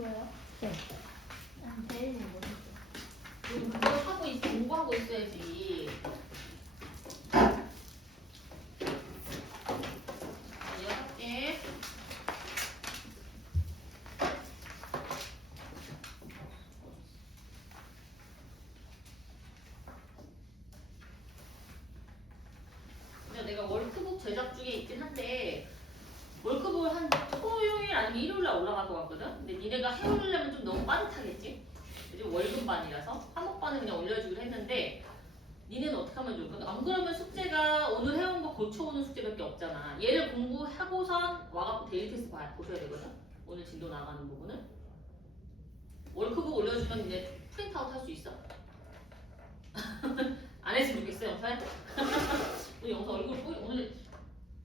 뭐요? 네. 제일은 뭐지? 그걸 하고 공부하고 있어야지. 이거 할게. 내가 월크북 제작 중에 있긴 한데 월크북을 한 토요일 아니면 일요일 날 올라갈 것 같거든? 근데 니네가 해오려면 좀 너무 빠듯하겠지? 요즘 월급반이라서 화목반은 그냥 올려주기로 했는데 니네는 어떻게 하면 좋을까? 안 그러면 숙제가 오늘 해온 거 고쳐오는 숙제밖에 없잖아. 얘를 공부하고선 와갖고 데일리 테스트 보셔야 되거든? 오늘 진도 나가는 부분은. 월크북 올려주면 니네 프린트아웃 할 수 있어? 안 했으면 좋겠어, 영상? 우리 영상 얼굴 오늘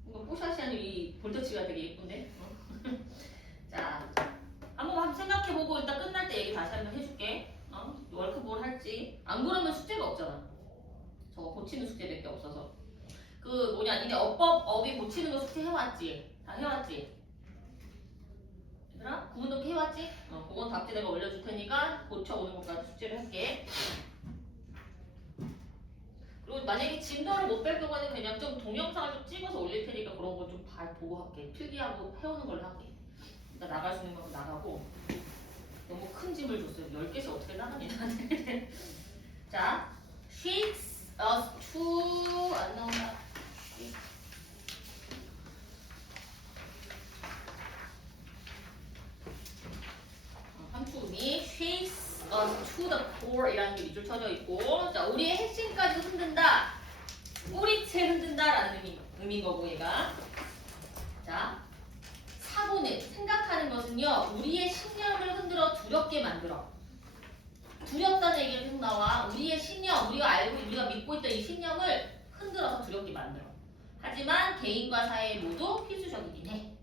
뭔가 뽀샤시한 이 볼터치가 되게 예쁜데? 자, 한번 생각해보고 일단 끝날 때 얘기 다시 한번 해줄게. 월크북을 할지. 안 그러면 숙제가 없잖아. 저거 고치는 숙제밖에 없어서. 그 뭐냐, 니네 어휘 고치는 거 숙제 해왔지? 다 해왔지? 얘들아? 구문독기 해왔지? 그건 답지 내가 올려줄 테니까 고쳐오는 것까지 숙제를 할게. 그리고 만약에 진도를 못 뺄 경우는 그냥 좀 동영상을 좀 찍어서 올릴 테니까 그런 거 좀 보고 할게. 필기하고 해오는 걸로 할게. 일단 나갈 수 있는 거 나가고. 너무 큰 짐을 줬어요. 10개씩 어떻게 나가니? 자, sheets us to 안 나온다. 함축음이 shakes us to the core 이라는 게 밑줄 쳐져 있고, 자, 우리의 핵심까지 흔든다. 꼬리채 흔든다라는 의미인 거고, 얘가. 자, 사고는, 생각하는 것은요, 우리의 신념을 흔들어 두렵게 만들어. 두렵다는 얘기가 계속 나와. 우리의 신념, 우리가 믿고 있던 이 신념을 흔들어서 두렵게 만들어. 하지만 개인과 사회 모두 필수적이긴 해.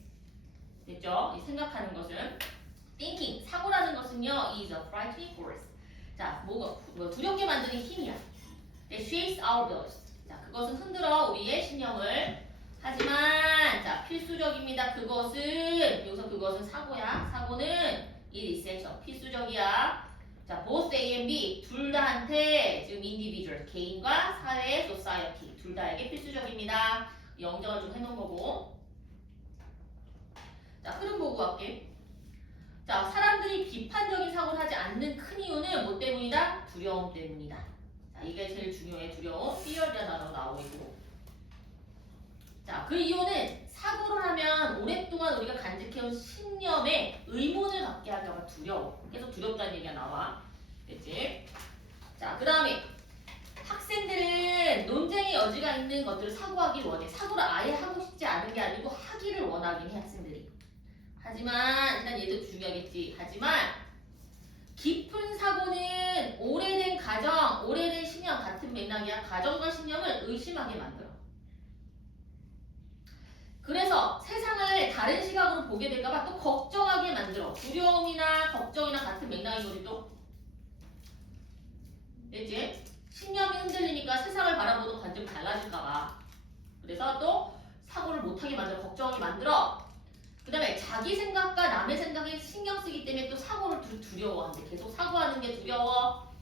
됐죠? 이 생각하는 것은. thinking, 사고라는 것은요, is a frightening force. 자, 두렵게 만드는 힘이야. It shakes our beliefs. 자, 그것은 흔들어 우리의 신념을. 하지만, 자, 필수적입니다. 여기서 그것은 사고야. 사고는 it is essential, 필수적이야. 자, both A and B, 둘 다한테, 지금 individual, 개인과 사회, society, 둘 다에게 필수적입니다. 영정을 좀 해놓은 거고. 자, 흐름 보고 갈게. 자, 사람들이 비판적인 사고를 하지 않는 큰 이유는 뭐 때문이다? 두려움 때문이다. 자, 이게 제일 중요해. 두려움. fear이라는 단어가 나오고 있고. 자, 그 이유는 사고를 하면 오랫동안 우리가 간직해온 신념에 의문을 갖게 할까봐 두려워. 계속 두렵다는 얘기가 나와. 됐지? 자, 그 다음에 학생들은 논쟁의 여지가 있는 것들을 사고하길 원해. 사고를 아예 하고 싶지 않은 게 아니고 하기를 원하긴 해, 학생들이. 하지만 일단 얘도 중요하겠지. 하지만 깊은 사고는 오래된 가정, 오래된 신념 같은 맥락이야. 가정과 신념을 의심하게 만들어. 그래서 세상을 다른 시각으로 보게 될까봐 또 걱정하게 만들어. 두려움이나 걱정이나 같은 맥락인 거지 또. 됐지? 신념이 흔들리니까 세상을 바라보는 관점이 달라질까봐. 그래서 또 사고를 못하게 만들어. 걱정하게 만들어. 그 다음에 자기 생각과 남의 생각에 신경 쓰기 때문에 또 사고를 두려워한대. 계속 사고하는 게 두려워.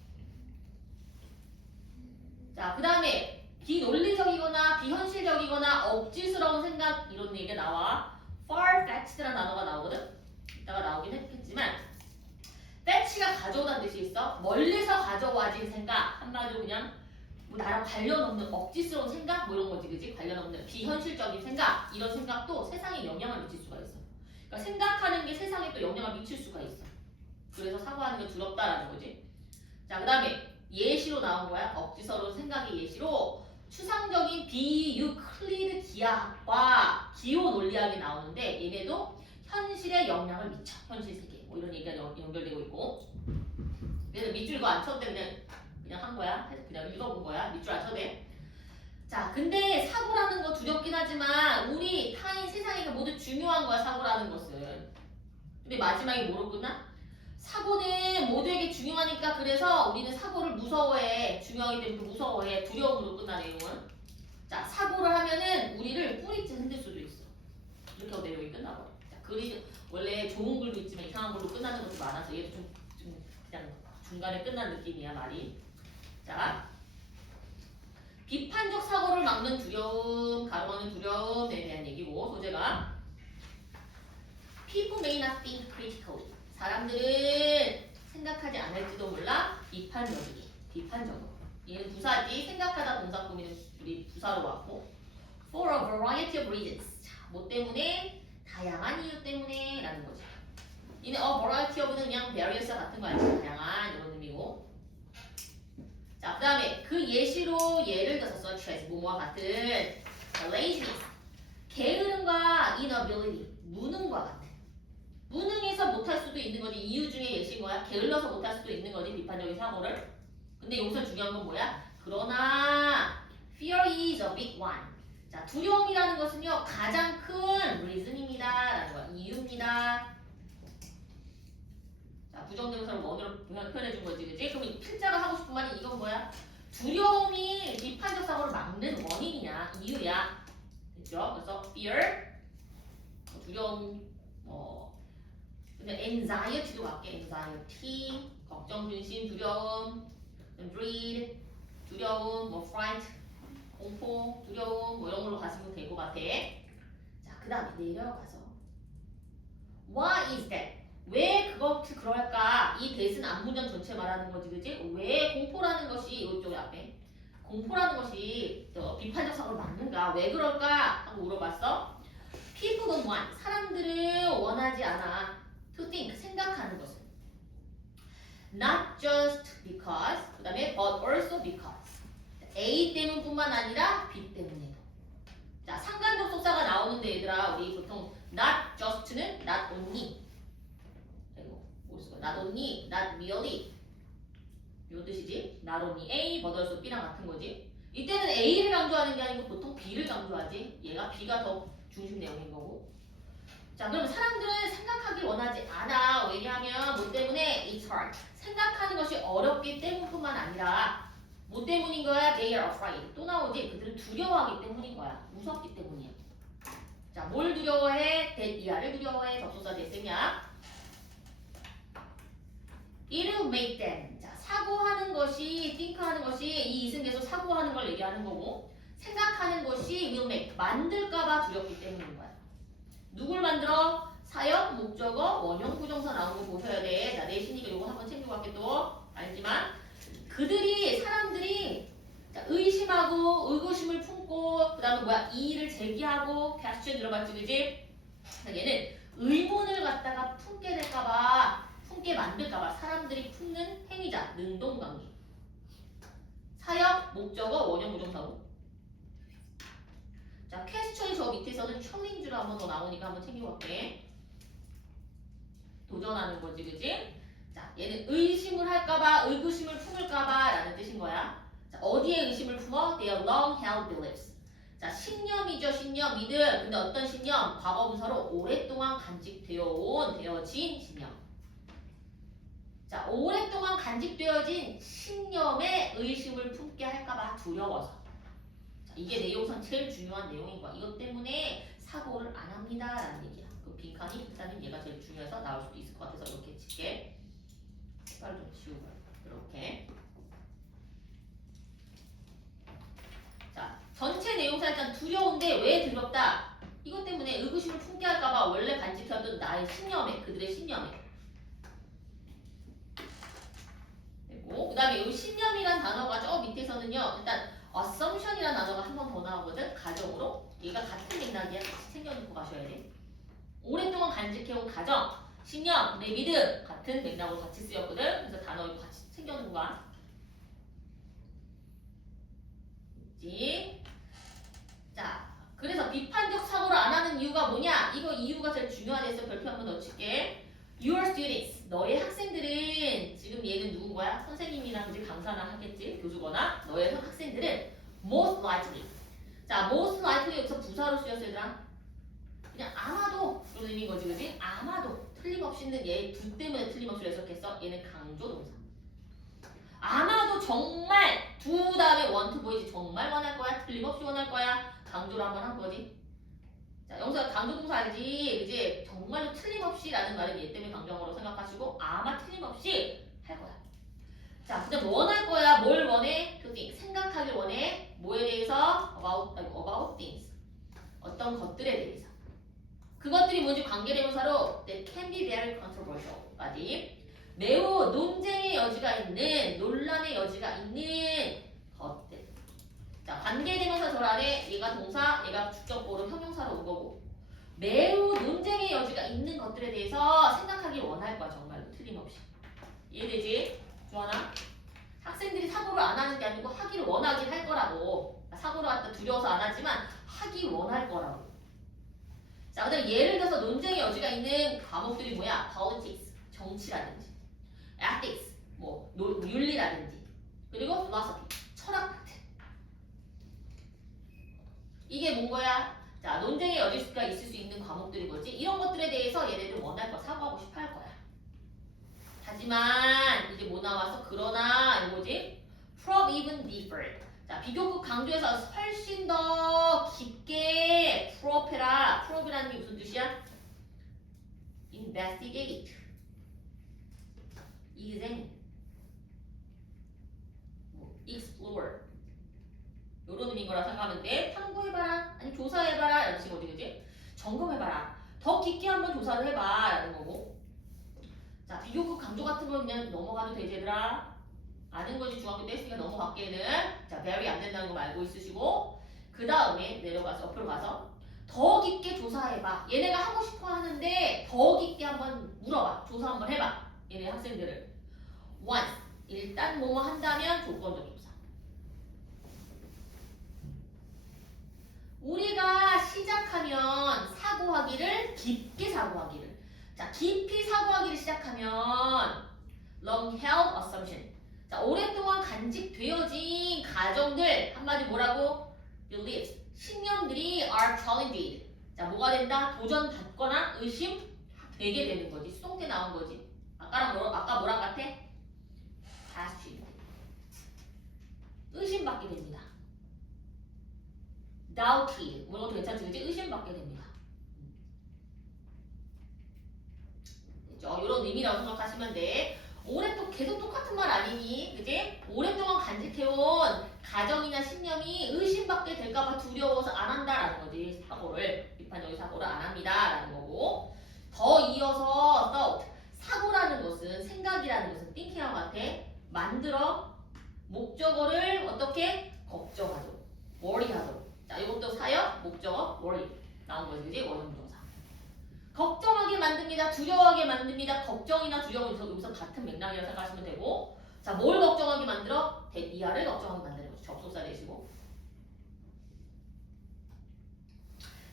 자, 그 다음에 비논리적이거나 비현실적이거나 억지스러운 생각 이런 얘기가 나와. far-fetched라는 단어가 나오거든? 이따가 나오긴 했겠지만 fetch가 가져오다는 뜻이 있어. 멀리서 가져와진 생각. 한마디로 그냥 뭐 나랑 관련 없는 억지스러운 생각? 뭐 이런 거지, 그지? 관련 없는 비현실적인 생각. 이런 생각도 세상에 영향을 미칠 수가 있어. 그러니까 생각하는 게 세상에 또 영향을 미칠 수가 있어. 그래서 사고하는 게 두렵다라는 거지. 자, 그 다음에 예시로 나온 거야. 억지스러운 생각의 예시로 추상적인 비유클리드 기하학과 기호 논리학이 나오는데 얘네도 현실에 영향을 미쳐. 현실 세계. 뭐 이런 얘기가 연결되고 있고. 얘는 밑줄 이거 안 쳐도 돼. 그냥 한 거야. 그냥 읽어본 거야. 밑줄 안 쳐도 돼. 자, 근데 사고라는 거 두렵긴 하지만 우리 타인 세상에서 모두 중요한 거야. 사고라는 것은. 근데 마지막에 뭐로 끝나? 사고는 모두에게 중요하니까 그래서 우리는 사고를 무서워해. 중요하기 때문에 무서워해. 두려움으로 끝나 내용은. 자, 사고를 하면은 우리를 뿌리째 흔들 수도 있어. 이렇게 하고 내용이 끝나버려. 자, 원래 좋은 글도 있지만 이상한 글로 끝나는 것도 많아서 얘도 좀 그냥 중간에 끝난 느낌이야 말이. 자, 비판적 사고를 막는 두려움, 가로막는 두려움에 대한 얘기고 소재가 People may not think critically. 사람들은 생각하지 않을지도 몰라 비판적이게, 비판적으로. 얘는 부사지, 생각하다 동사 꾸미는 우리 부사로 왔고 For a variety of reasons. 자, 뭐 때문에? 다양한 이유 때문에 라는 거지. 얘는 a variety of는 그냥 various 같은 거 아니야. 다양한 이런 의미고. 자, 그 다음에 그 예시로 예를 들어서 such as 뭐와 같은 laziness, 게으름과 inability, 무능과 같은. 무능해서 못할 수도 있는 거지. 이유 중에 예시인 거야. 게을러서 못할 수도 있는 거지. 비판적인 사고를. 근데 여기서 중요한 건 뭐야? 그러나 fear is a big one. 자, 두려움이라는 것은요 가장 큰 reason입니다 라는 거야. 이유입니다. 자, 부정대명사를 원으로 표현해 준 거지, 그지? 그럼 이 필자가 하고 싶은 말이 이건 뭐야? 두려움이 비판적 사고를 막는 원인이냐, 이유야. 됐죠? 그래서 fear, 두려움, 근데 anxiety도 같게 anxiety, 걱정, 근심, 두려움, dread, 두려움, fright, 공포, 두려움, 이런 걸로 가시면 될 것 같아. 자, 그 다음에 내려가서 Why is that? 왜 그것이 그럴까? 이 that은 앞문장 전체 말하는 거지, 그지? 왜 공포라는 것이 이쪽 앞에 공포라는 것이 비판적 사고를 막는가? 왜 그럴까? 하고 물어봤어. People don't want. 사람들은 원하지 않아. To think. 생각하는 것을. Not just because. 그 다음에 but also because. A 때문뿐만 아니라 B 때문에도. 자, 상관적 속사가 나오는데 얘들아, 우리 보통 not just는 not only. not only, not really. 요 뜻이지. not only A, but also B랑 같은 거지. 이때는 A를 강조하는 게 아니고 보통 B를 강조하지. 얘가 B가 더 중심 내용인 거고. 자, 그럼 사람들은 생각하길 원하지 않아. 왜냐하면 뭐 때문에? It's hard. 생각하는 것이 어렵기 때문뿐만 아니라 뭐 때문인 거야? They are afraid. 또 나오지? 그들은 두려워하기 때문인 거야. 무섭기 때문이야. 자, 뭘 두려워해? that 이하를 두려워해. 접속사 됐으냐? It'll make them. 자, 사고하는 것이, think하는 것이 이 이승에서 사고하는 걸 얘기하는 거고 생각하는 것이 will make. 만들까봐 두렵기 때문인 거야. 누굴 만들어? 사역, 목적어, 원형, 부정사 나온 거 보셔야 돼. 자, 내신이가 이거 한번 챙기고 갈게 또. 알지만 그들이, 사람들이 자, 의심하고 의구심을 품고 그 다음에 뭐야? 이의를 제기하고 question 들어봤지, 그지? 얘는 의문을 갖다가 품게 될까봐, 품게 만들까봐 사람들이 품는 행위자, 능동관계. 사역, 목적어, 원형, 부정사고. 자, 퀘스천이 저 밑에서는 챌린지로 한번 더 나오니까 한번 챙겨볼게. 도전하는 거지, 그지? 자, 얘는 의심을 할까봐, 의구심을 품을까봐 라는 뜻인 거야. 자, 어디에 의심을 품어? They are long-held beliefs. 자, 신념이죠, 신념, 믿음. 근데 어떤 신념? 과거분사로 오랫동안 간직되어 온, 되어진 신념. 자, 오랫동안 간직되어진 신념에 의심을 품게 할까봐 두려워서. 이게 내용상 제일 중요한 내용인 거야. 이것 때문에 사고를 안 합니다 라는 얘기야. 그 빈칸이 일단은 얘가 제일 중요해서 나올 수도 있을 것 같아서 이렇게 칠게. 색깔 좀 지우고 이렇게. 자, 전체 내용상 일단 두려운데 왜 두렵다? 이것 때문에 의구심을 품게 할까봐 원래 간직해왔던 나의 신념에, 그들의 신념에. 그리고 그 다음에 이 신념이란 단어가 저 밑에서는요. 일단 assumption이라는 단어가 한 번 더 나오거든. 가정으로. 얘가 같은 맥락이야. 같이 챙겨놓고 가셔야 돼. 오랫동안 간직해온 가정, 신념, 내 믿음 같은 맥락으로 같이 쓰였거든. 그래서 단어 이거 같이 챙겨놓고 가. 있지? 자, 그래서 비판적 사고를 안 하는 이유가 뭐냐? 이거 이유가 제일 중요하대서 별표 한번 넣어줄게. Your students, 너의 학생들은 지금 얘는 누군 거야? 선생님이나 그지 강사나 하겠지? 교수거나 너의 학생들은 most likely. 자, most likely 여기서 부사로 쓰였어 얘들아. 그냥 아마도 그런 의미인 거지, 그지? 아마도 틀림없이는 얘 두 때문에 틀림없이 해석했어. 얘는 강조 동사. 아마도 정말 두 다음에 want 보이지 정말 원할 거야? 틀림없이 원할 거야? 강조를 한번 한 거지. 자, 여기서 강조동사 알지? 이제 정말로 틀림없이라는 말은 얘 때문에 강조어로 생각하시고 아마 틀림없이 할 거야. 자, 근데 뭐 원할 거야? 뭘 원해? To think. 생각하길 원해. 뭐에 대해서? About things. 어떤 것들에 대해서. 그것들이 뭔지 관계대명사로 that can be very controversial. 까지. 매우 논쟁의 여지가 있는, 논란의 여지가 있는 것들. 자, 관계대명사 절 안에 얘가 동사, 얘가 주격보로 형용사로 온 거고 매우 논쟁의 여지가 있는 것들에 대해서 생각하길 원할 거야. 정말로 틀림없이. 이해되지? 주원아? 학생들이 사고를 안 하는 게 아니고 하기를 원하긴 할 거라고. 사고를 갖다 두려워서 안 하지만 하기 원할 거라고. 자, 그다음 예를 들어서 논쟁의 여지가 있는 과목들이 뭐야? Politics, 정치라든지, Ethics, 뭐 윤리라든지, 그리고 Philosophy, 철학 같은. 이게 뭔 거야? 자, 논쟁의 여지가 있을 수 있는 과목들인 거지. 이런 것들에 대해서 얘네들 원할 거, 사고하고 싶어 할 거야. 하지만 이제 뭐 나와서 그러나 이거지? Probe even deeper. 자, 비교급 강조해서 훨씬 더 깊게 probe해라. probe라는 게 무슨 뜻이야? investigate, examine, explore 요런 의미인 거라 생각하면 돼. 탐구해봐라, 아니 조사해봐라 이런 식으로 그지? 점검해봐라. 더 깊게 한번 조사를 해봐 라는 거고. 자, 비교급 강조 같은 건 그냥 넘어가도 되지 얘들아. 아는 거지 중학교 때 했으니까 넘어갈게는. 자, very 안 된다는 거 알고 있으시고 그 다음에 내려가서 옆으로 가서 더 깊게 조사해봐. 얘네가 하고 싶어 하는데 더 깊게 한번 물어봐. 조사 한번 해봐. 얘네 학생들을. once. 일단 뭐뭐 한다면 조건적 조사. 우리가 시작하면 사고하기를 깊게 사고하기를. 자, 깊이 사고하기를 시작하면 long held assumption. 자, 오랫동안 간직되어진 가정들 한마디 뭐라고? beliefs. 신념들이 are challenged. 자, 뭐가 된다? 도전받거나 의심되게 되는 거지. 수동태 나온 거지. 아까 뭐랑 같아? questioned. 의심받게 됩니다. doubted. 뭐 이것도 괜찮지, 그치? 의심받게 됩니다. 이런 의미라고 생각하시면 돼. 오랫동안 계속 똑같은 말 아니니? 그지? 오랫동안 간직해온 가정이나 신념이 의심받게 될까봐 두려워서 안 한다라는 거지. 사고를. 비판적인 사고를 안 합니다. 라는 거고. 더 이어서 thought. 사고라는 것은, 생각이라는 것은 thinking하고 같아. 만들어 목적어를 어떻게? 걱정하도록. worry하도록. 자, 이것도 사역, 목적어, worry. 나온 거지. 그지? 원형동사. 걱정하게 만듭니다. 두려워하게 만듭니다. 걱정이나 두려움은 여기서 같은 맥락이라고 생각하시면 되고. 자, 뭘 걱정하게 만들어? 이하를 걱정하게 만드는 거죠. 접속사 대시고.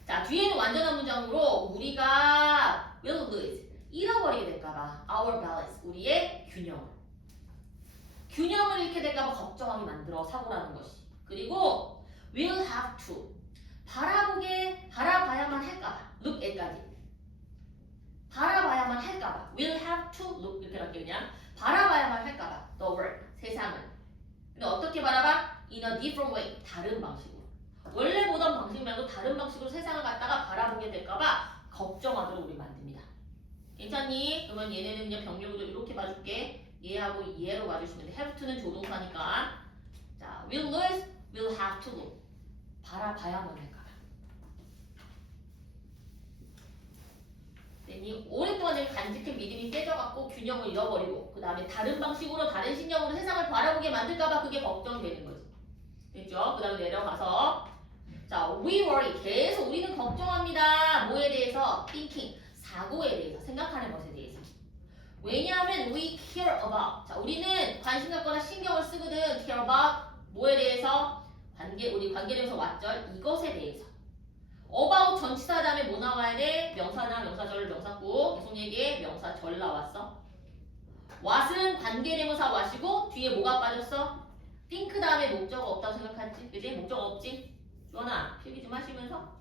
자, 뒤에는 완전한 문장으로 우리가 will lose. 잃어버리게 될까봐. our balance. 우리의 균형을. 균형을 잃게 될까봐 걱정하게 만들어. 사고라는 것이. 그리고 will have to. 바라봐야만 할까봐. look at까지. 바라봐야만 할까봐. will have to look 이렇게 갈게요. 그냥 바라봐야만 할까봐. the world. 세상을. 근데 어떻게 바라봐? in a different way. 다른 방식으로. 원래 보던 방식 말고 다른 방식으로 세상을 갖다가 바라보게 될까봐 걱정하도록 우리 만듭니다. 괜찮니? 그러면 얘네는 그냥 병력으로 이렇게 봐줄게. 얘하고 얘로 봐주시면 돼. have to는 조동사니까. 자, will lose, will have to look. 바라봐야만 할까봐. 오랫동안 내가 간직한 믿음이 깨져갖고 균형을 잃어버리고 그 다음에 다른 방식으로 다른 신념으로 세상을 바라보게 만들까봐 그게 걱정이 되는 거지. 됐죠? 그 다음에 내려가서 자, we worry. 계속 우리는 걱정합니다. 뭐에 대해서? thinking. 사고에 대해서. 생각하는 것에 대해서. 왜냐하면 we care about. 자, 우리는 관심 갖거나 신경을 쓰거든. care about. 뭐에 대해서? 우리 관계대명사 왓절. 이것에 대해서. about 전치사 다음에 뭐 나와야 돼? 명사나 명사절, 명사구. 계속 얘기해. 명사절 나왔어. what은 관계대명사 what이고 뒤에 뭐가 빠졌어? think 다음에 목적어 없다고 생각하지? 그지? 목적어 없지? 주원아, 필기 좀 하시면서.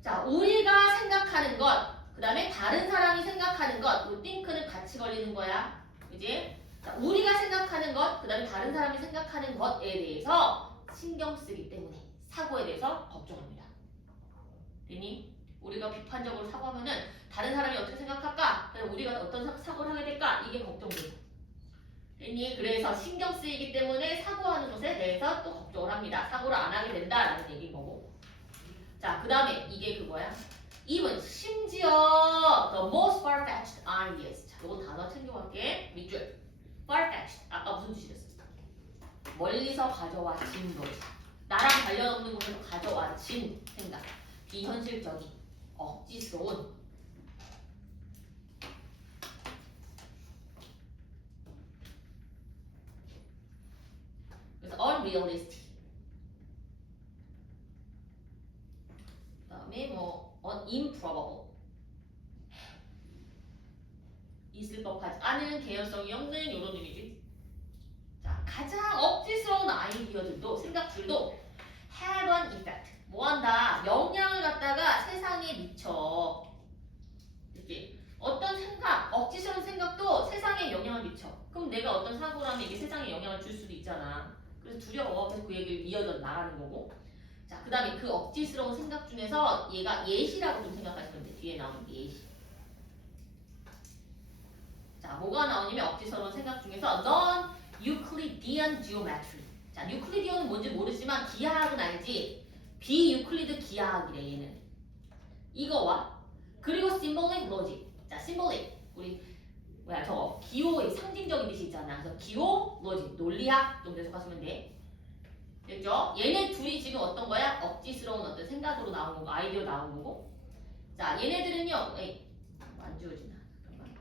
자, 우리가 생각하는 것, 그 다음에 다른 사람이 생각하는 것, 그 think는 같이 걸리는 거야. 그지? 자, 우리가 생각하는 것, 그 다음에 다른 사람이 생각하는 것에 대해서 신경 쓰기 때문에 사고에 대해서 걱정합니다. 되니? 우리가 비판적으로 사고하면은 다른 사람이 어떻게 생각할까? 그럼 우리가 어떤 사고를 하게 될까? 이게 걱정돼요. 되니? 그래서 신경 쓰이기 때문에 사고하는 것에 대해서 또 걱정을 합니다. 사고를 안 하게 된다라는 얘기인 거고. 자, 그 다음에 이게 그거야. even 심지어 the most far-fetched ideas. 자, 요거 단어 챙겨갈게. 밑줄. far-fetched. 아까 무슨 뜻이랬어? 멀리서 가져와진 거지. 나랑 관련 없는 곳에서 가져와진 생각. 비현실적인, 억지스러운. 그래서 unrealistic. 그 다음에 뭐 improbable. 있을 법하지 않은, 개연성이 없는 이런 의미지. 자, 가장 억지스러운 아이디어들도 생각들도 have an effect. 뭐한다? 영향을 갖다가 세상에 미쳐. 이렇게 어떤 생각, 억지스러운 생각도 세상에 영향을 미쳐. 그럼 내가 어떤 사고를 하면 이게 세상에 영향을 줄 수도 있잖아. 그래서 두려워. 그래서 그 얘기를 이어져 나가는 거고. 자, 그 다음에 그 억지스러운 생각 중에서 얘가 예시라고 좀 생각하시면 돼. 뒤에 나오는 예시. 자, 뭐가 나오냐면 억지스러운 생각 중에서 non-Euclidean geometry. 자, 유클리디언은 뭔지 모르지만 기하학은 알지? 비유클리드 기하학이래 얘는. 이거와 그리고 symbolic logic. 자, symbolic 우리 뭐야 저거 기호의 상징적인 뜻이 있잖아. 그래서 기호, 로직, 논리학 정도 해석하시면 돼. 됐죠? 얘네 둘이 지금 어떤 거야? 억지스러운 어떤 생각으로 나온 거고 아이디어 나온 거고. 자, 얘네들은요. 에이, 안 지워지나? 잠깐만.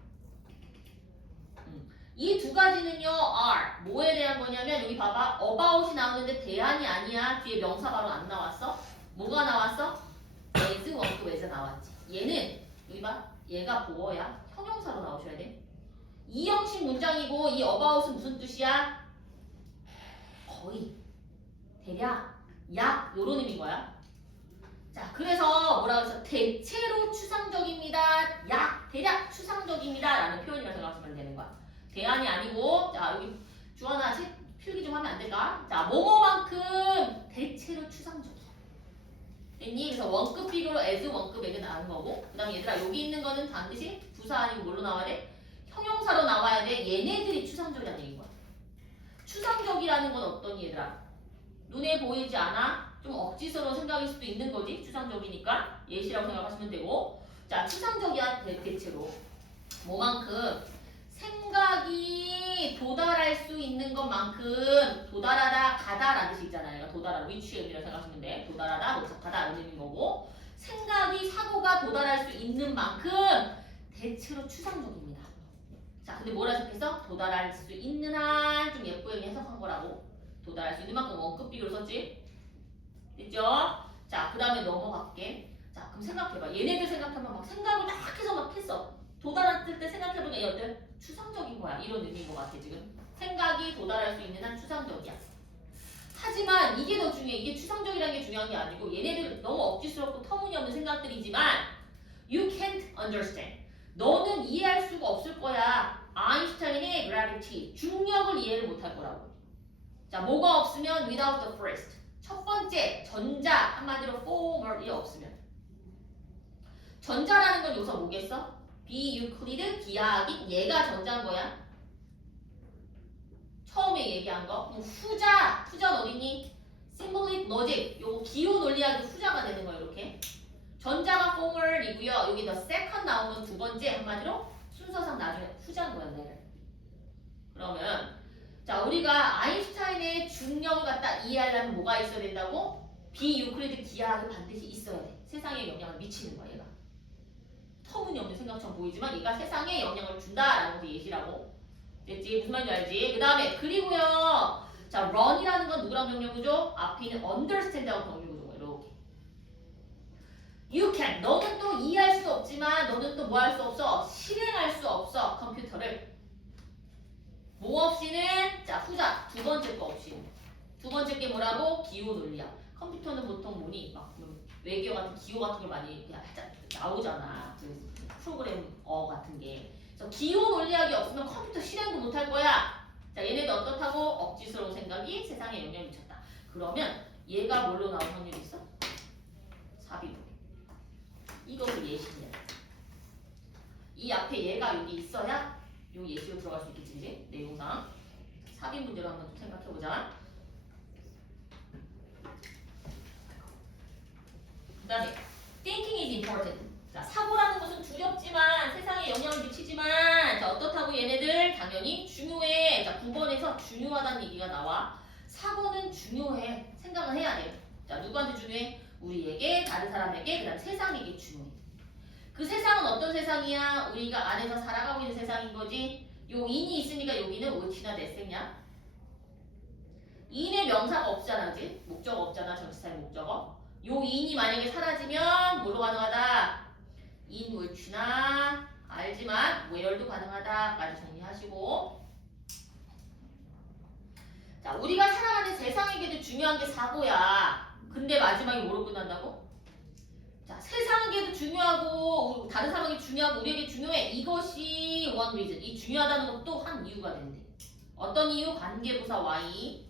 이 두 가지는요. are 뭐에 대한 거냐면 여기 봐봐. about이 나오는데 대안이 아니야. 뒤에 명사 바로 안 나왔어? 뭐가 나왔어? as, want, where's 나왔지. 얘는 여기 봐. 얘가 보어야. 형용사로 나오셔야 돼. 이 형식 문장이고 이 about은 무슨 뜻이야? 거의, 대략, 약 요런 의미인 거야. 자, 그래서 뭐라고 해서 대체로 추상적입니다. 약, 대략 추상적입니다. 라는 표현이라고 생각하시면 되는 거야. 대안이 아니고, 자, 여기 주하나 책 필기 좀 하면 안 될까? 자, 뭐뭐만큼 대체로 추상적이야. 됐니? 그래서 원급 비교로 as 원급에게 나온 거고, 그 다음에 얘들아, 여기 있는 거는 반드시 부사 아니고 뭘로 나와야 돼? 형용사로 나와야 돼. 얘네들이 추상적이라는 얘기인 거야. 추상적이라는 건 어떤 얘들아? 눈에 보이지 않아? 좀 억지스러운 생각일 수도 있는 거지. 추상적이니까 예시라고 생각하시면 되고. 자, 추상적이야 대체로. 뭐만큼? 생각이 도달할 수 있는 것만큼 도달하다, 가다라는 뜻이 있잖아요. 그러니까 도달하다, 위치의 의미라고 생각하시면 돼. 도달하다, 도착하다 이런 의미인 거고. 생각이, 사고가 도달할 수 있는 만큼 대체로 추상적입니다. 자, 근데 뭐라 적혔어? 도달할 수 있는 한 좀 예쁘게 해석한 거라고. 도달할 수 있는 만큼 원급 비교를 썼지. 됐죠? 자, 그 다음에 넘어갈게. 자, 그럼 생각해봐. 얘네들 생각하면 막 생각을 딱 해서 막 했어. 도달했을 때 생각해보니까 얘들 추상적인 거야. 이런 의미인 것 같아, 지금. 생각이 도달할 수 있는 한 추상적이야. 하지만 이게 더 중요해. 이게 추상적이라는 게 중요한 게 아니고 얘네들 너무 억지스럽고 터무니없는 생각들이지만 you can't understand. 너는 이해할 수가 없을 거야. 아인슈타인의 gravity, 중력을 이해를 못할 거라고. 자, 뭐가 없으면 without the first. 첫 번째, 전자, 한마디로 former이 없으면. 전자라는 건 여기서 뭐겠어? 비유클리드 기하학인 얘가 전자인 거야. 처음에 얘기한 거. 그럼 후자는 어디니? symbolic logic, 요거 기호 논리학이 후자가 되는 거예요, 이렇게. 전자가 former이고요. 여기 the second 나오면 두 번째, 한마디로 순서상 나중에 후자인 거야, 얘를. 그러면 자, 우리가 아인슈타인의 중력을 갖다 이해하려면 뭐가 있어야 된다고? 비유클리드 기하학이 반드시 있어야 돼. 세상에 영향을 미치는 거야, 얘가. 터무니없는 생각처럼 보이지만 얘가 세상에 영향을 준다라는 게 예시라고. 됐지? 무슨 말인지 알지? 그 다음에 그리고요. 자, run이라는 건 누구랑 병렬구조? 앞에 있는 understand하고 병렬구조가 이렇게. You can. 너는 또 이해할 수 없지만 너는 또 뭐 할 수 없어? 실행할 수 없어. 컴퓨터를. 뭐 없이는? 자, 후자. 두 번째 거 없이는. 두 번째 게 뭐라고? 기호 논리야. 컴퓨터는 보통 뭐니? 막 외계어 같은 기호 같은 걸 많이 나오잖아. 그 프로그램어 같은 게. 그래서 기호 논리학이 없으면 컴퓨터 실행도 못 할 거야. 자, 얘네도 어떻다고? 억지스러운 생각이 세상에 영향을 미쳤다. 그러면 얘가 뭘로 나올 확률이 있어? 4비로. 이것을 예시냐. 이 앞에 얘가 여기 있어야 요 예시로 들어갈 수 있겠지, 그지? 내용상. 사비 문제로 한번 좀 생각해보자. 그 다음에 thinking is important. 자, 사고라는 것은 두렵지만 세상에 영향을 미치지만 자, 어떻다고 얘네들 당연히 중요해. 자, 9번에서 중요하다는 얘기가 나와. 사고는 중요해. 생각을 해야 돼. 자, 누구한테 중요해? 우리에게, 다른 사람에게, 그 다음 세상에게 중요해. 그 세상은 어떤 세상이야? 우리가 안에서 살아가고 있는 세상인 거지. 요 in이 있으니까 여기는 which나 that이냐? in의 명사가 없잖아, 그지? 목적어 없잖아, 전치사의 목적어. 요 in이 만약에 사라지면 뭐로 가능하다? in which나 알지만 where도 가능하다까지 정리하시고. 자, 우리가 살아가는 세상에게도 중요한 게 사고야. 근데 마지막에 뭐로 끝난다고? 자, 세상에게도 중요하고 다른 사람에게 중요하고 우리에게 중요해. 이것이 one reason. 이 중요하다는 것도 한 이유가 된대. 어떤 이유? 관계부사 Y.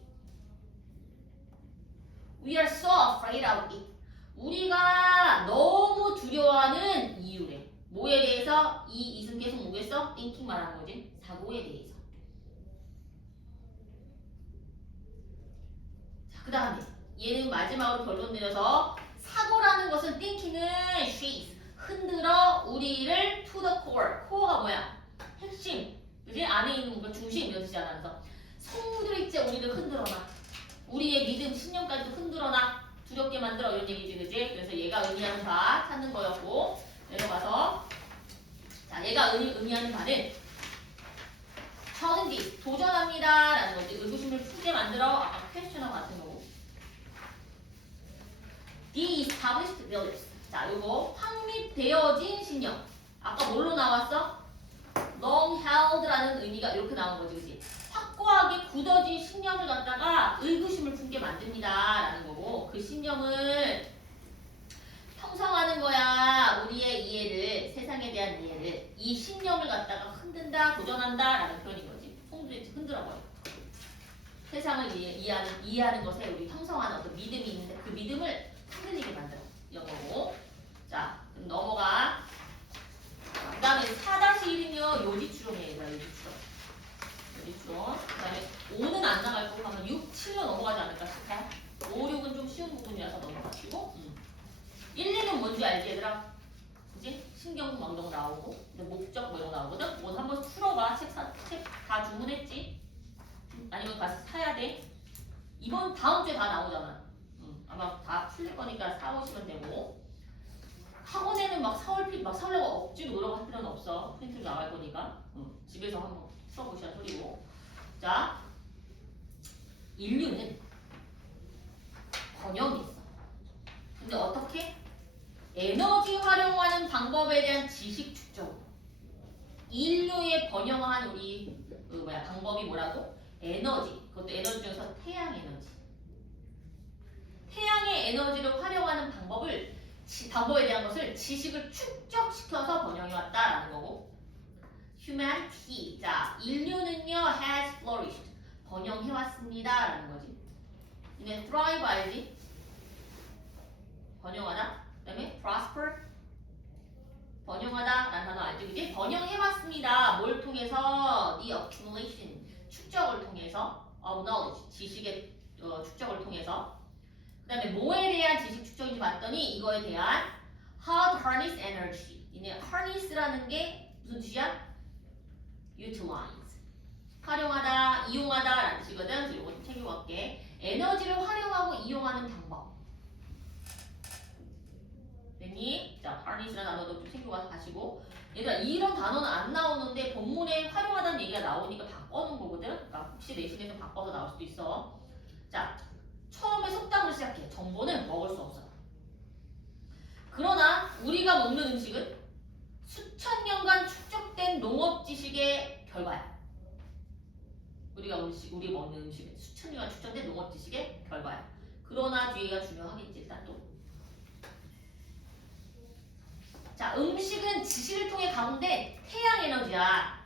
We are so afraid of it. 우리가 너무 두려워하는 이유래. 뭐에 대해서? 이 it은 계속 뭐겠어? thinking 말하는 거지. 사고에 대해서. 자, 그 다음에 얘는 마지막으로 결론 내려서 사고라는 것은 thinking은 shakes, 흔들어 우리를 to the core. core가 뭐야? 핵심. 그지? 안에 있는 뭔가 중심 이런 뜻이잖아. 그래서 성들일째 우리를 흔들어놔. 우리의 믿음, 신념까지도 흔들어놔. 두렵게 만들어. 이런 얘기지, 그지? 그래서 얘가 의미하는 바 찾는 거였고 내려가서 자, 얘가 의미하는 바는 challenge, 도전합니다 라는 거지. 의구심을 풀게 만들어. 아까 퀘스천하고 같은 거고. The established beliefs. 자, 요거 확립되어진 신념. 아까 뭘로 나왔어? long held라는 의미가 이렇게 나온 거지, 그치? 확고하게 굳어진 신념을 갖다가 의구심을 품게 만듭니다 라는 거고, 그 신념을 형성하는 거야. 우리의 이해를, 세상에 대한 이해를, 이 신념을 갖다가 흔든다, 도전한다 라는 표현인 거지. 송두리째 흔들어버려. 세상을 이해하는 것에 우리 형성하는 어떤 믿음이 있는데 그 믿음을 흔들리게 만들어. 이런 거고. 자, 그럼 넘어가. 그 다음에 4-1은요, 요지추론이에요. 요지추론. 요지추론. 그 다음에 5는 안 나갈 거고 하면 6, 7로 넘어가지 않을까 싶어. 5, 6은 좀 쉬운 부분이라서 넘어가시고. 1, 2는 뭔지 알지, 얘들아? 그지? 신경도 망동 나오고, 근데 목적 뭐 이런 거 나오거든? 뭐 한번 풀어봐. 책 다 주문했지? 아니면 가서 사야 돼? 이번 다음 주에 다 나오잖아. 아마 다 풀릴 거니까 사오시면 되고. 학원에는 막 사오려고 억지로 노력할 필요는 없어. 프린트로 나갈 거니까. 집에서 한번 풀어보시라 소리고. 자, 인류는 번영이 있어. 근데 어떻게? 에너지 활용하는 방법에 대한 지식 축적. 인류의 번영한 우리 방법이 뭐라고? 에너지. 그것도 에너지 중에서 태양 에너지. 태양의 에너지를 활용하는 방법에 대한 것을 지식을 축적시켜서 번영해 왔다라는 거고. humanity. 자, 인류는요 has flourished. 번영해 왔습니다라는 거지. 이제 thrive 알지? 번영하다. 그다음에 prosper. 번영하다라는 단어 알지? 그지? 번영해봤습니다. 뭘 통해서? The accumulation. 축적을 통해서. of knowledge. 지식의 축적을 통해서. 그 다음에 뭐에 대한 지식 축적인지 봤더니 이거에 대한 how to harness energy. 이제 harness라는 게 무슨 뜻이야? utilize. 활용하다, 이용하다라는 뜻이거든. 그래서 이거 좀 챙겨갈게. 에너지를 활용하고 이용하는 방법. 됐니? 자, harness라는 단어도 좀 챙겨가시고. 얘들아, 이런 단어는 안 나오는데 본문에 활용하다는 얘기가 나오니까 바꿔놓은 거거든. 그러니까 혹시 내신에서 바꿔서 나올 수도 있어. 자, 처음에 속담을 시작해. 정보는 먹을 수 없어. 그러나 우리가 먹는 음식은 수천 년간 축적된 농업 지식의 결과야. 우리 먹는 음식은 수천 년간 축적된 농업 지식의 결과야. 그러나 뒤에가 중요하겠지. 일단 또. 자, 음식은 지식을 통해 가공된 태양 에너지야.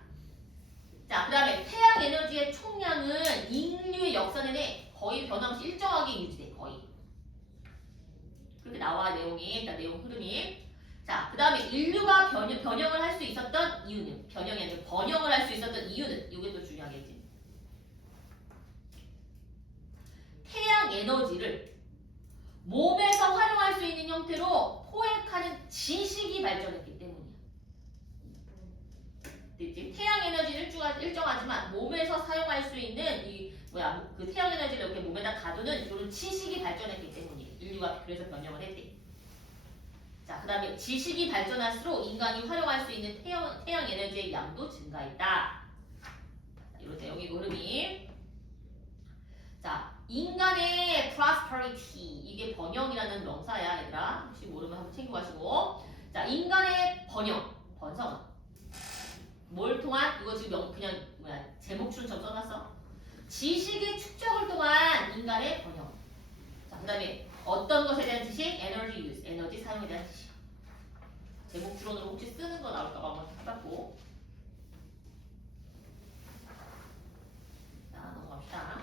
자, 그 다음에 태양 에너지의 총량은 인류의 역사 내내 거의 변함없이 일정하게 유지돼. 거의. 그렇게 나와 내용이. 일단 내용 흐름이. 자, 자, 그 다음에 인류가 변형을 할 수 있었던 이유는, 변형이 아니라 번영을 할 수 있었던 이유는, 이게 또 중요하겠지. 태양 에너지를 몸에서 활용할 수 있는 형태로 포획하는 지식이 발전했기 때문이야. 됐지? 태양 에너지는 일정하지만 몸에서 사용할 수 있는 그 태양 에너지를 이렇게 몸에다 가두는 이런 지식이 발전했기 때문이야. 인류가 그래서 변형을 했대. 자, 그 다음에 지식이 발전할수록 인간이 활용할 수 있는 태양 에너지의 양도 증가했다. 이런 내용이고 흐름이. 자, 인간의 prosperity, 이게 번영이라는 명사야 얘들아. 혹시 모르면 한번 챙겨가시고. 자, 인간의 번성은 뭘 통한? 이거 지금 그냥 제목줄처럼 써놨어. 지식의 축적을 통한 인간의 번영. 자, 그 다음에 어떤 것에 대한 지식? 에너지 유즈, 에너지 사용에 대한 지식. 제목 주론으로 혹시 쓰는 거 나올까봐 한번 해봤고. 자, 넘어갑시다.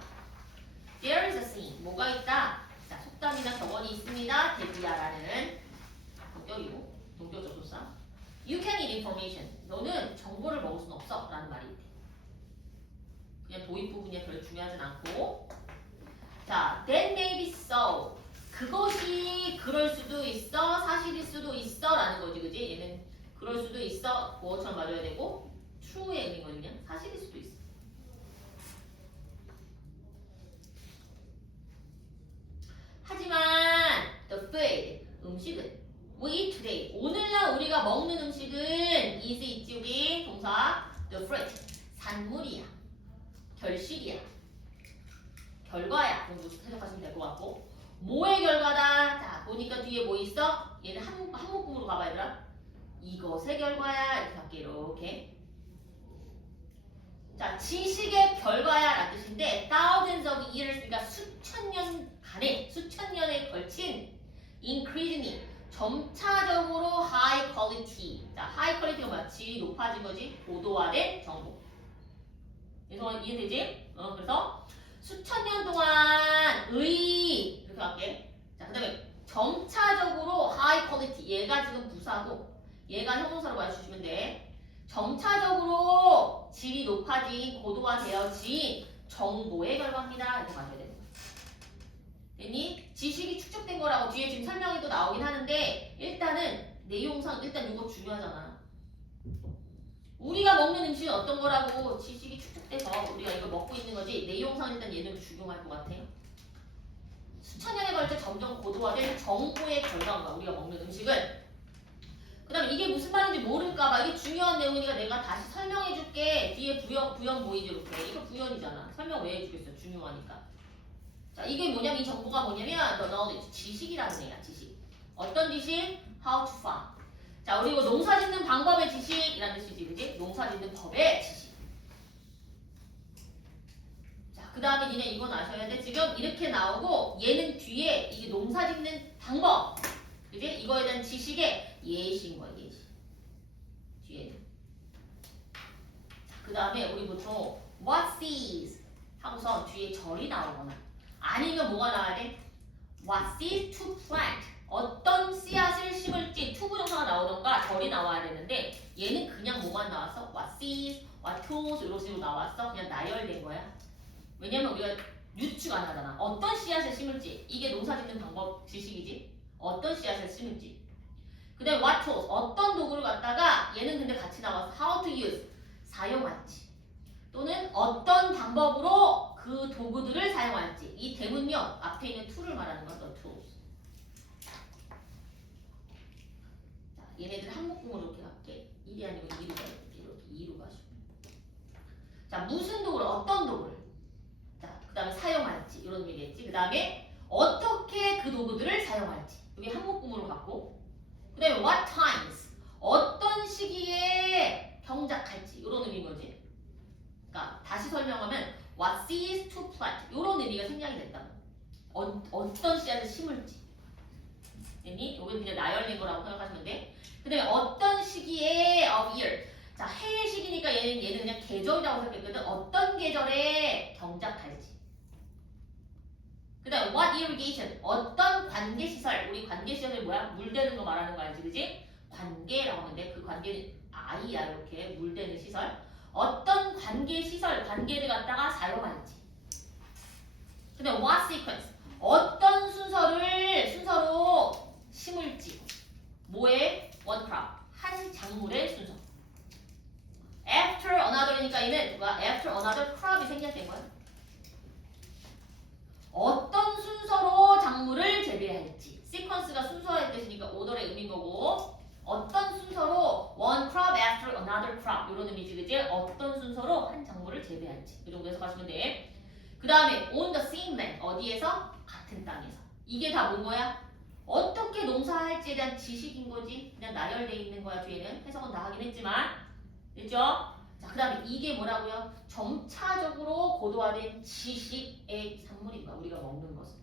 There is a scene. 뭐가 있다? 자, 속담이나 격언이 있습니다. 대비야라는 동격이고, 동격 접속사. You can eat information. 너는 정보를 먹을 수는 없어. 라는 말이 있대. 그냥 도입 부분이 별로 중요하진 않고. 자, that may be so. 그것이 그럴 수도 있어, 사실일 수도 있어 라는 거지, 그지? 얘는 그럴 수도 있어, 뭐처럼 맞아야 되고 true에 있는 거는 그냥 사실일 수도 있어. 하지만 the food, 음식은 we eat today, 오늘날 우리가 먹는 음식은 is 있지 우리 동사 the fruit, 산물이야, 결실이야, 결과야. 공부 해석하시면 될 것 같고. 뭐의 결과다? 자, 보니까 뒤에 뭐 있어? 얘는 한목구으로 가봐야 되라. 이것의 결과야. 이렇게 할게, 이렇게. 자, 지식의 결과야 라는 뜻인데 thousands of years, 그러니까 수천 년에 걸친 increasingly, 점차적으로 high quality. 자, high quality가 뭐야? 질이 높아진 거지. 고도화된 정보. 그래서 이해되지? 그래서 수천 년 동안의 이렇게 할게. 자, 그 다음에 점차적으로 high quality, 얘가 지금 부사고 얘가 형용사로 맞춰주시면 돼. 점차적으로 질이 높아진, 고도화되어진 정보의 결과입니다. 이렇게 맞아야 되는 거야. 됐니? 지식이 축적된 거라고 뒤에 지금 설명이 또 나오긴 하는데 일단은 내용상 일단 이거 중요하잖아. 우리가 먹는 음식은 어떤 거라고 지식이 축적돼서 우리가 이걸 먹고 있는 거지. 내용상 일단 얘는 중요할 것 같아. 수천 년에 걸쳐 점점 고도화된 정보의 결과인가 우리가 먹는 음식은. 그 다음에 이게 무슨 말인지 모를까봐 이게 중요한 내용이니까 내가 다시 설명해줄게. 뒤에 부연 보이지 이렇게. 이거 부연이잖아. 설명 왜 해주겠어? 중요하니까. 자, 이게 뭐냐면 이 정보가 뭐냐면 the knowledge, 지식이라는 애야. 지식. 어떤 지식? How to farm. 자, 우리 이거 농사 짓는 방법의 지식이라는 뜻이지, 그지? 농사 짓는 법의 지식. 자, 그 다음에 니네 이건 아셔야 돼. 지금 이렇게 나오고 얘는 뒤에 이게 농사 짓는 방법, 그지? 이거에 대한 지식의 예시인 거야, 예시. 뒤에는. 그 다음에 우리 보통 what seeds 하고서 뒤에 절이 나오거나 아니면 뭐가 나와야 돼? what seeds to plant. 어떤 씨앗을 심을지 투부정사가 나오던가 절이 나와야 되는데 얘는 그냥 뭐만 나왔어? what seeds, what tools 이런 식으로 나왔어. 그냥 나열된 거야. 왜냐면 우리가 유추 안 하잖아. 어떤 씨앗을 심을지. 이게 농사 짓는 방법 지식이지. 어떤 씨앗을 심을지. 그 다음에 what tools, 어떤 도구를 갖다가 얘는 근데 같이 나와서 how to use, 사용할지. 또는 어떤 방법으로 그 도구들을 사용할지. 이 대문명 앞에 있는 tool을 말하는 건 the tools. 자, 얘네들 한목구으로 이렇게 갈게. 1이 아니고 2로 가야 돼. 이렇게 2로 가시고. 자, 무슨 도구를, 어떤 도구를. 자, 그 다음에 사용할지. 이런 의미겠지. 그 다음에 어떻게 그 도구들을 사용할지. 여기 한목구으로 갔고. 그 다음에 what times, 어떤 시기에 경작할지. 이런 의미인 거지. 그러니까 다시 설명하면 what seeds to plant. 이런 의미가 생략이 됐다. 어떤 씨앗을 심을지. 됐니? 이건 그냥 나열된 거라고 생각하시면 돼. 그 다음에 어떤 시기에 of year. 자, 해의 시기니까 얘는 그냥 계절이라고 생각했거든. 어떤 계절에 경작할지. 그 다음에 what irrigation, 어떤 관계시설. 우리 관계시설이 뭐야? 물 대는 거 말하는 거 알지, 그지? 관계라고 하는데 그 관계는 I야 이렇게 물대는 시설. 어떤 관계 시설, 관계를 갖다가 사용할지. 근데 what sequence 어떤 순서로 심을지. 뭐에? one crop 한 작물의 순서. after another니까 얘는 누가 after another crop이 생략된 거야. 어떤 순서로 작물을 재배할지. sequence가 순서의 뜻이니까 오더의 의미인 거고. 어떤 순서로 one crop after another crop 이런 의미지, 그지? 어떤 순서로 한 작물을 재배할지. 이 정도 해석하시면 돼. 그 다음에 on the same land 어디에서? 같은 땅에서. 이게 다 뭔 거야? 어떻게 농사할지에 대한 지식인 거지. 그냥 나열돼 있는 거야. 뒤에는 해석은 다 하긴 했지만, 됐죠? 자, 그 다음에 이게 뭐라고요? 점차적으로 고도화된 지식의 산물인 거야. 우리가 먹는 것은.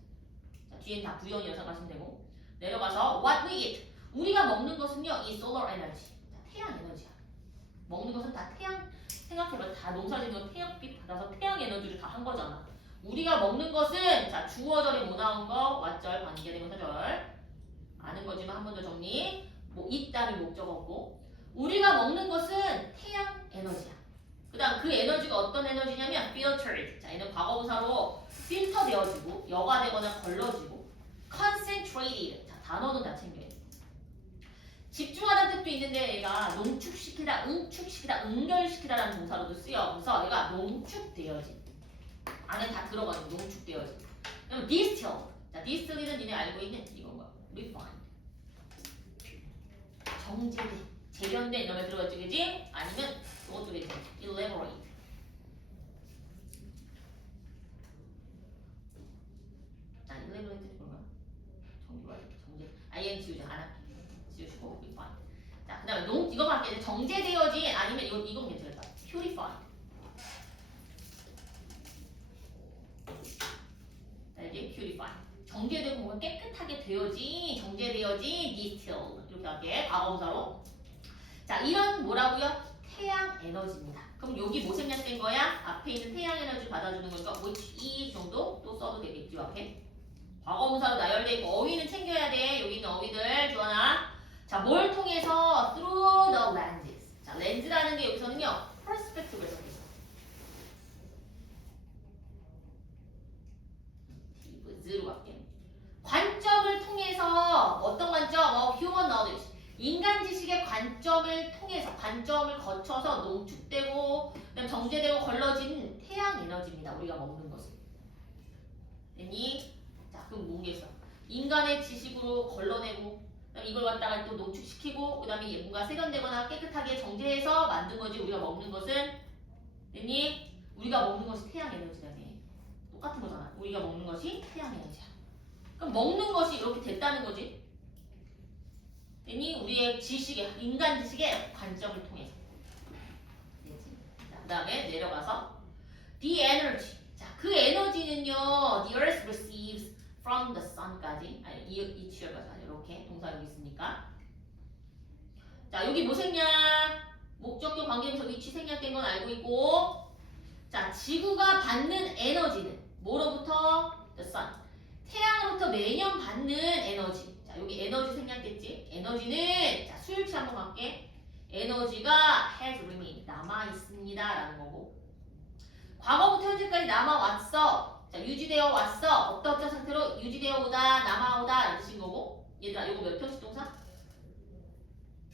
자, 뒤엔 다 부연이 해석하시면 되고. 내려가서 what we eat 우리가 먹는 것은요, 이 solar energy. 자, 태양 에너지야. 먹는 것은 다 태양, 생각해봐. 다 농사짓는 거 태양빛 받아서 태양 에너지를 다 한 거잖아. 우리가 먹는 것은, 자, 주어절에 뭐 나온 거, 왓절, 관계대명사절. 아는 거지만 한 번 더 정리. 뭐, 있다는 목적어고. 우리가 먹는 것은 태양 에너지야. 그 다음 그 에너지가 어떤 에너지냐면, filtered. 자, 얘는 과거분사로 필터 되어지고, 여과되거나 걸러지고, concentrated. 자, 단어는 다 챙겨야 돼. 집중하다는 뜻도 있는데 얘가 농축시키다, 응축시키다, 응결시키다라는 동사로도 쓰여. 그래서 얘가 농축되어진. 안에 다 들어가는 농축되어진. 그럼 distill. 자, distill은 니네 알고 있는 이건 거야. refined. 정제된, 재련된 이런 말 들어갔지, 그지? 아니면 그것도 되지. elaborate. 자, elaborate는 뭔가? 정제. IN 지우자. 안 할게. 지우시고 refined. 자, 그 다음에 이거 밖에 정제되어진 아니면 이건 괜찮을까? purified. 자, 이게 purified. 정제되고 뭔가 깨끗하게 되어진, 정제되어진 distill. 이렇게 할게. 과거분사로. 자, 이런 뭐라고요? 태양 에너지입니다. 그럼 여기 뭐 생략된 거야? 앞에 있는 태양 에너지 받아주는 거니까 which is 정도 또 써도 되겠죠, 앞에. 과거분사로 나열돼 있고 어휘는 챙겨야 돼. 여기 있는 어휘들 주원아. 자, 뭘 통해서? through the lenses. 자, 렌즈라는 게 여기서는요, perspective를 썼겠어. 로 갈게. 관점을 통해서 어떤 관점? human knowledge. 인간 지식의 관점을 통해서, 관점을 거쳐서 농축되고, 그다음 정제되고 걸러진 태양 에너지입니다. 우리가 먹는 것은. 됐니? 자, 그럼 뭐겠어? 인간의 지식으로 걸러내고, 그다음 이걸 갖다가 또 농축시키고, 그다음에 뭔가 세련되거나 깨끗하게 정제해서 만든 거지. 우리가 먹는 것은. 됐니? 우리가 먹는 것이 태양 에너지라네. 똑같은 거잖아. 우리가 먹는 것이 태양 에너지야. 그럼 먹는 것이 이렇게 됐다는 거지. 됐니? 우리의 지식의, 인간 지식의 관점을 통해서. 됐지? 자, 그 다음에 내려가서 the energy. 자, 그 에너지는요, the earth receives from the sun까지. 아니, 이 취열까지. 아니, 이렇게 동사 여기 있으니까. 자, 여기 뭐 생략? 목적격 관계에서 위치 생략된 건 알고 있고. 자, 지구가 받는 에너지는 뭐로부터? The sun. 태양으로부터 매년 받는 에너지. 자, 여기 에너지 생략됐지? 에너지는, 자, 수일치 한번 갈게. 에너지가 has remained. 남아있습니다. 라는 거고. 과거부터 현재까지 남아왔어. 자, 유지되어 왔어. 어떤 상태로 유지되어 오다, 남아오다. 라는 뜻인 거고. 얘들아, 이거 몇 형식 동사?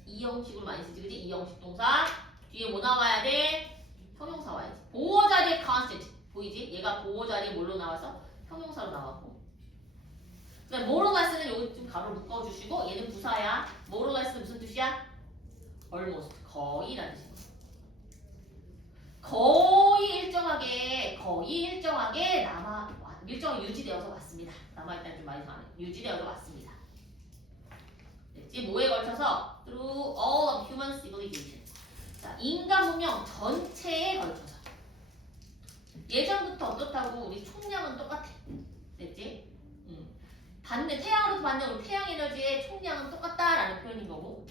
2형식으로 많이 쓰지, 그지? 2형식 동사. 뒤에 뭐 나와야 돼? 형용사 와야지. 보호 자리에 constant. 보이지? 얘가 보호 자리에 뭘로 나와서? 형용사로 나왔고. 그다음 more or less는 여기 좀 가로 묶어주시고 얘는 부사야. more or less는 무슨 뜻이야? almost. 거의라는 뜻이야. 거의 일정하게 일정이 유지되어서 왔습니다. 남아있다는 좀 많이 상하네. 유지되어서 왔습니다. 됐지? 뭐에 걸쳐서? through all of human civilization. 자, 인간 문명 전체에 걸쳐서. 예전부터 어떻다고 우리 총량은 똑같아. 됐지? 태양으로부터 받는 우리 태양 에너지의 총량은 똑같다라는 표현인 거고.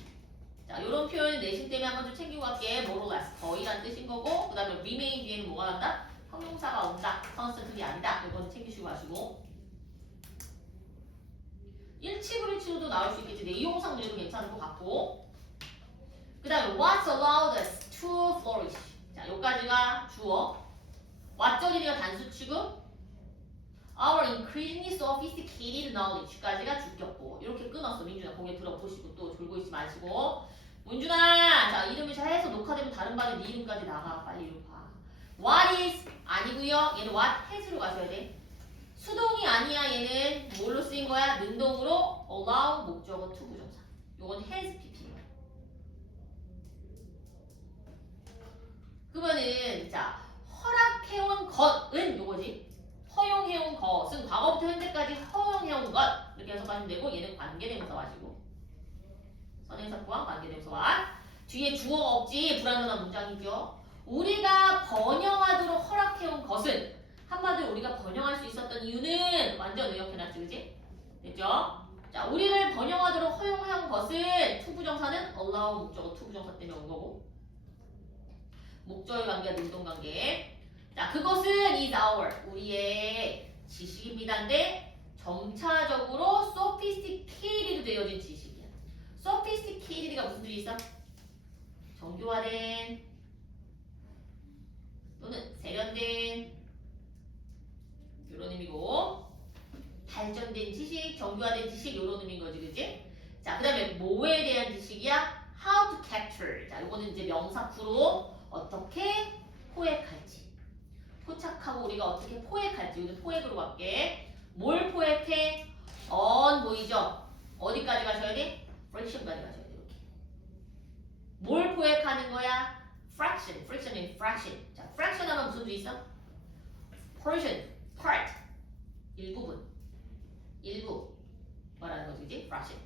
자, 이런 표현 내신 때문에 한번 좀 챙기고 갈게. more or less. 거의라는 뜻인 거고. 그 다음에 remain 뒤에는 뭐가 간다? 형용사가 온다. constantly 아니다. 이건 챙기시고 가시고. 일치불일치로도 나올 수 있겠지. 내용상 그래도 괜찮은 것 같고. 그 다음에 what's allowed us to flourish. 자, 여기까지가 주어. what절이니까 단수 취급. Our increasingly sophisticated knowledge까지가 주격고. 이렇게 끊었어. 민준아 고개 들어보시고 또 졸고 있지 마시고. 문준아, 자 이름이 잘 해서 녹화되면 다른 반에 네 이름까지 나가. 빨리 이름 봐. What is 아니고요. 얘는 what has로 가셔야 돼. 수동이 아니야. 얘는 뭘로 쓰인 거야? 능동으로 allow 목적어 to 부정사. 요건 has pp야. 그러면은 자 허락해온 것은 요거지. 허용해온 것은 과거부터 현재까지 허용해온 것 이렇게 해석하시면 되고 얘는 관계대명사 가지고 선행사구와 관계대명사와 뒤에 주어가 없지 불완전한 문장이죠. 우리가 번영하도록 허락해온 것은 한마디로 우리가 번영할 수 있었던 이유는 완전 의역해놨지 그지? 됐죠? 자 우리를 번영하도록 허용한 것은 투부정사는 allow 목적어 투부정사 때문에 온 거고 목적의 관계와 능동관계 자 그것은 is our 우리의 지식입니다인데 점차적으로 sophisticated로 되어진 지식이야. sophisticated가 무슨 뜻이 있어? 정교화된 또는 세련된 이런 의미고 발전된 지식, 정교화된 지식 이런 의미인 거지 그치? 자 그 다음에 뭐에 대한 지식이야? how to capture 자 이거는 이제 명사구로 어떻게 포획할지 포착하고 우리가 어떻게 포획할지 이거 포획으로 갈게. 뭘 포획해? on 보이죠? 어디까지 가셔야 돼? fraction까지 가셔야 돼 이렇게. 뭘 포획하는 거야? fraction, friction and fraction. 자, fraction 하면 무슨 뜻이 있어? portion, part, 일부분, 일부 말하는 거지, 그치? fraction,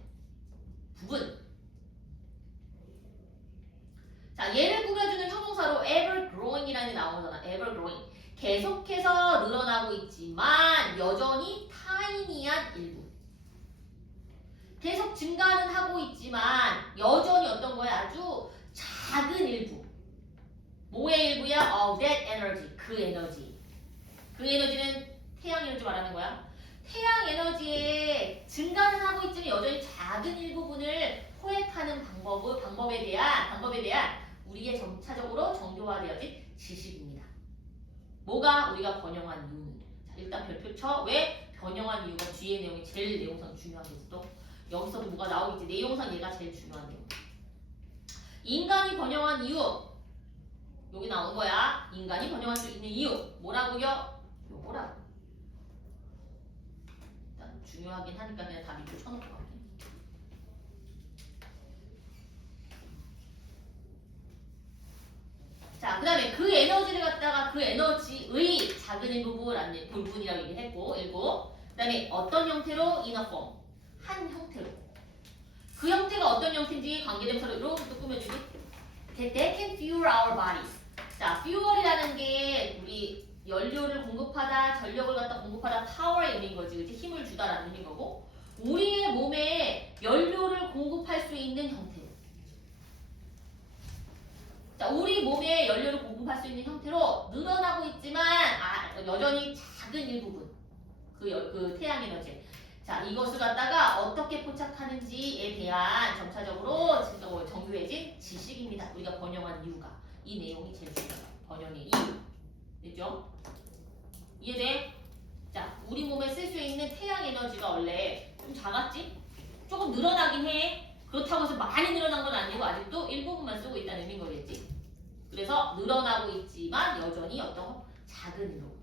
부분. 자, 얘를 꾸며주는 형용사로 ever growing이라는 게 나오잖아. ever growing. 계속해서 늘어나고 있지만 여전히 타이니한 일부. 계속 증가는 하고 있지만 여전히 어떤 거야? 아주 작은 일부. 뭐의 일부야? Of that energy. 그 에너지. 그 에너지는 태양 에너지 말하는 거야. 태양 에너지에 증가는 하고 있지만 여전히 작은 일부분을 포획하는 방법에 대한 우리의 점차적으로 정교화되어진 지식입니다. 뭐가 우리가 번영한 이유는? 자, 일단 별표 쳐. 왜? 번영한 이유가 뒤에 내용이 제일 내용상 중요한 게 있어. 또 여기서도 뭐가 나오겠지. 내용상 얘가 제일 중요한 내용. 인간이 번영한 이유. 여기 나온 거야. 인간이 번영할 수 있는 이유. 뭐라고요? 요거라고. 일단 중요하긴 하니까 그냥 다 밑에 쳐놓고 갈게. 자, 그 다음에 그 에너지를 갖다가 그 에너지의 작은 일부분이라고 얘기했고, 그 다음에 어떤 형태로? inner form. 한 형태로. 그 형태가 어떤 형태인지 관계대명사로 이렇게 또 꾸며주지. They can fuel our bodies. 자, fuel이라는 게 우리 연료를 공급하다, 전력을 갖다 공급하다, 파워의 의미인 거지. 그치? 힘을 주다라는 의미인 거고. 우리의 몸에 연료를 공급할 수 있는 형태. 자, 우리 몸에 연료를 공급할 수 있는 형태로 늘어나고 있지만 여전히 작은 일부분 그 태양 에너지. 자, 이것을 갖다가 어떻게 포착하는지에 대한 점차적으로 정교해진 지식입니다. 우리가 번영한 이유가 이 내용이 제일 중요해요. 번영의 이유. 됐죠? 이해돼? 자, 우리 몸에 쓸 수 있는 태양 에너지가 원래 좀 작았지? 조금 늘어나긴 해. 그렇다고 해서 많이 늘어난 건 아니고 아직도 일부분만 쓰고 있다는 의미인 거겠지. 그래서 늘어나고 있지만 여전히 어떤 작은 일부.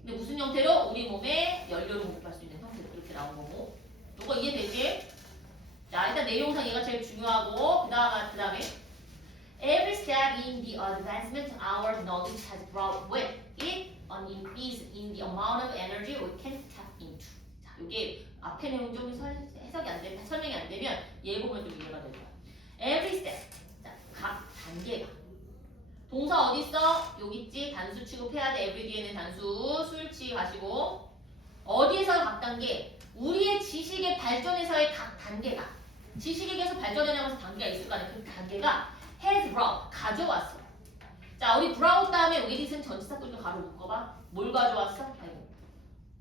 근데 무슨 형태로? 우리 몸에 연료를 공급할 수 있는 형태로 이렇게 나온 거고. 이거 이해되지? 자, 일단 내용상 얘가 제일 중요하고 그 다음에 Every step in the advancement our knowledge has brought with it an increase in the amount of energy we can tap into. 자, 이게 앞에 내용 좀 해석이 안 되면 설명이 안 되면 얘 보면 좀 이해가 될 거야. Every step. 자, 각 단계가. 동사 어디 있어? 여기 있지. 단수 취급해야 돼. every 뒤에는 단수 술 취급하시고 어디에서 각 단계? 우리의 지식의 발전에서의 각 단계가 지식에 계속 발전해나가면서 단계가 있을 거 아니야. 그 단계가 has brought 가져왔어. 자, 우리 brought 다음에 with은 전치사 꾸리고 가로 묶어봐. 뭘 가져왔어? 아이고.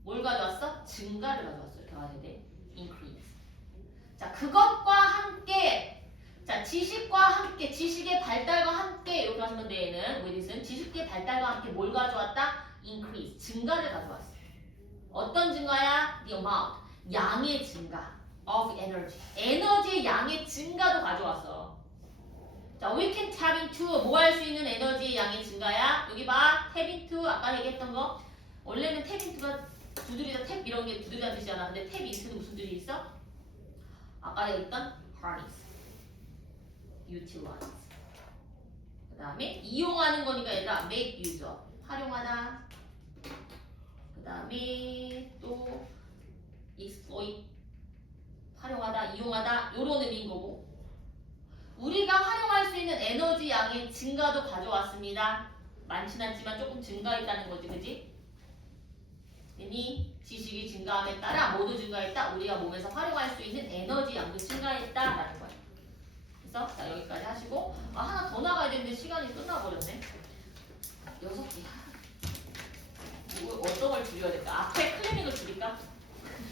뭘 가져왔어? 증가를 가져왔어. 이렇게 가야 돼. increase. 자, 그것과 함께 자, 지식과 함께, 지식의 발달과 함께 이렇게 하시면 돼. 얘는 with은 지식의 발달과 함께 뭘 가져왔다? increase, 증가를 가져왔어. 어떤 증가야? the amount, 양의 증가 of energy, 에너지의 양의 증가도 가져왔어. 자, we can tap into, 뭐 할 수 있는 에너지의 양의 증가야? 여기 봐, tap into, 아까 얘기했던 거. 원래는 tap into가 두드리다, 탭 이런 게 두드리다는 뜻이잖아. 근데 tap into는 무슨 뜻이 있어? 아까 얘기했던 harness, utilize. 그 다음에 이용하는 거니까 얘들아 make use of, 활용하다. 그 다음에 또 exploit, 활용하다, 이용하다 요런 의미인 거고, 우리가 활용할 수 있는 에너지 양의 증가도 가져왔습니다. 많진 않지만 조금 증가했다는 거지, 그지? 이니 지식이 증가함에 따라 모두 증가했다. 우리가 몸에서 활용할 수 있는 에너지 양도 증가했다라는 거야. 그래서 자, 여기까지 하시고, 하나 더 나가야 되는데 시간이 끝나버렸네. 6개. 이거 어떤 걸 줄여야 될까? 앞에 클리닉을 줄일까?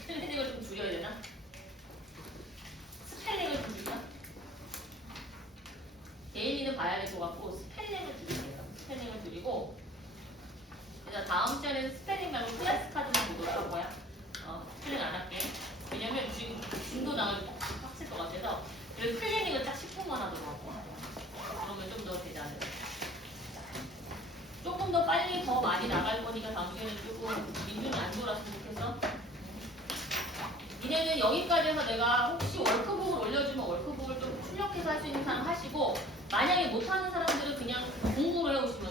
클리닉을 좀 줄여야 되나? 스펠링을 줄일까? 데일리는 봐야 될 것 같고 스펠링을 줄일게요. 스펠링을 줄이고, 그래서 다음 시간에는 스펠링 말고 클래스 카드만 보도록 할 거야. 스펠링 안 할게. 왜냐면 지금 중도 나가기 빡칠 것 같아서. 그래서 클리닉을 딱 10분만 하도록 하고. 그러면 좀 더 되지 않을까. 조금 더 빨리 더 많이 나갈 거니까 다음 시간에 조금 민준이 안 돌았으면 좋겠어. 니네는 여기까지 해서 내가 혹시 월크북을 올려주면 월크북을 좀 출력해서 할 수 있는 사람 하시고, 만약에 못하는 사람들은 그냥 공부를 해오시면